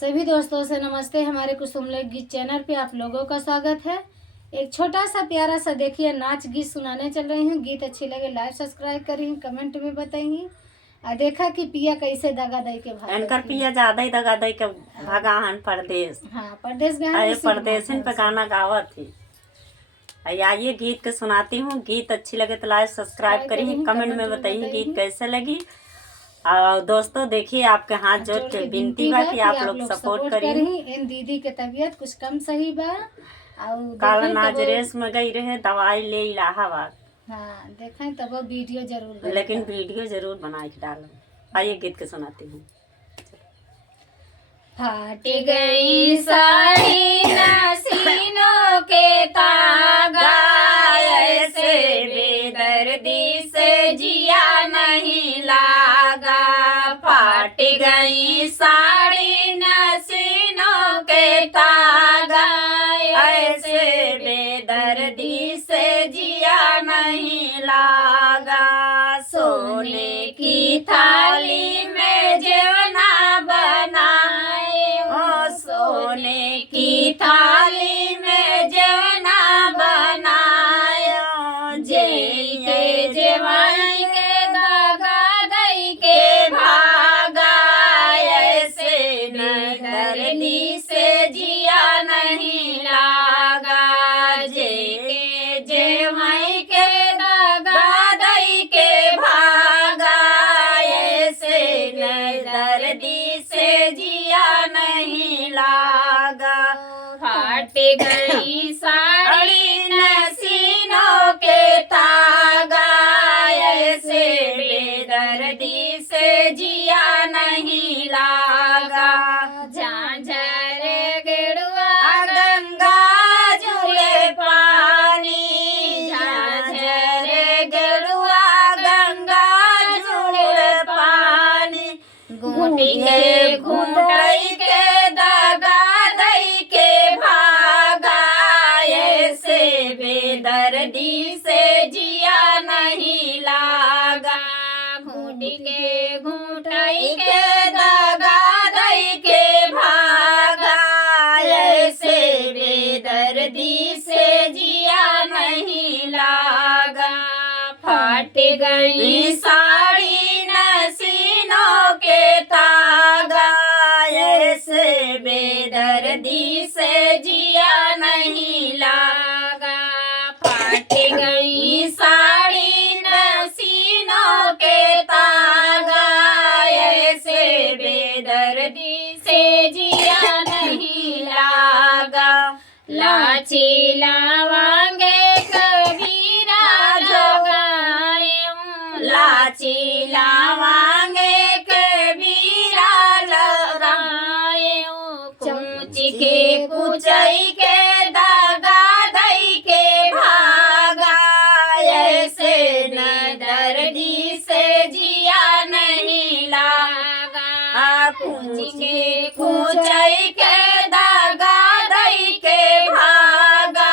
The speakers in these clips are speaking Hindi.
सभी दोस्तों से नमस्ते। हमारे कुसुम लेख गीत चैनल पे आप लोगों का स्वागत है। एक छोटा सा प्यारा सा देखिए नाच गीत सुनाने चल रहे हैं। गीत अच्छी लगे लाइक सब्सक्राइब करिए, कमेंट में बताइए। और देखा कि पिया कैसे दगा दई के भाग इनकर पिया ज्यादा ही दगा दई के भगाहन परदेश। हाँ परदेश गए अरे परदेशन पे गाना गावत थी। आइए गीत के सुनाती हूँ। गीत अच्छी लगे तो लाइक सब्सक्राइब करिए, कमेंट में बताइए गीत कैसे लगी। और दोस्तों देखिए आपके हाथ जोड़ के विनती बा कि आप लोग सपोर्ट करिए। इन दीदी के तबीयत कुछ कम सही बा। काला नाजरेस में गई रहे दवाई ले इलाहाबाद। हाँ देखें तब वीडियो जरूर लेकिन वीडियो जरूर बना के डालो। आइए गीत के सुनाती हूँ। फट गई साड़ी नसीनों के तागा, ऐसे बेदर्दी से जिया नहीं लागा। फट गई साड़ी नसीनों के तागा, ऐसे बेदर्दी से जिया नहीं लागा। सोने की थाली में जेवना बनाए हो, सोने की थाली में जेवना बनायो। जेई के जेवाई के दागा दई के भागा, ऐसे बेदर्दी से जिया नहीं लागा। जेई के जेवाई के दागा दई के भागा, ऐसे बेदर्दी से जिया नहीं लागा। फट गई साड़ी नसीनों के तागा, ऐसे बेदर्दी से जिया नहीं लागा। झांझर गेड़ुआ गंगा जुड़े पानी, झांझर गेड़ुआ गंगा जुड़े पानी। घूटी के घूटई के दगा दई के भागा, ऐसे बेदर्दी से जिया नहीं लागा। घूटी के घूटई के दगा दई के भागा, ऐसे बेदर्दी से जिया नहीं लागा। फट गई साड़ी नसीनों के तागा, ऐसे बेदर्दी से जिया नहीं लागा। फट गई साड़ी नसीनों के तागा, ऐसे बेदर्दी से जिया नहीं लागा। लाची लावांगे कबीरा लगाए, लाची लावांगे कबीरा लगाए। कुछ के कुचई के दागा दई के भागा, ऐसे बेदर्दी से जिया नहीं लागा। कुछ के कुचई के दागा दई के भागा,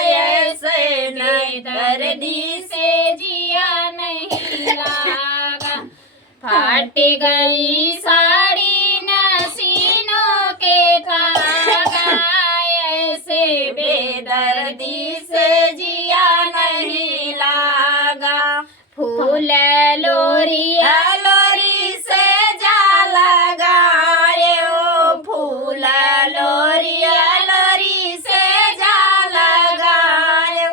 ऐसे बेदर्दी से जिया नहीं लागा। फट गई साड़ी नसीनों के तागा, ऐसे बेदर्दी से जिया नहीं लागा। फूल लोरिया लोरी से जा लगाए हो, फूल लोरिया लोरी से जा लगाए।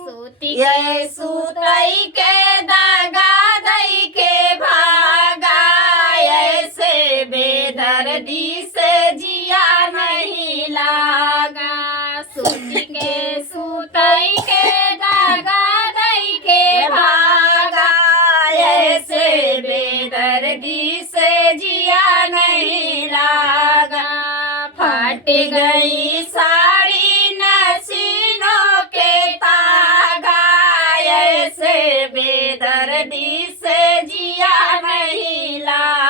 सूती के सूतई के दागा दई के भागा, ऐसे बेदर्दी से जिया नहीं लागा। सूती के सूतई के दागा दई के भागा, ऐसे बेदर्दी से जिया नहीं लागा। फट गई साड़ी नसीनों के तागा, ऐसे बेदर्दी से जिया नहीं लागा।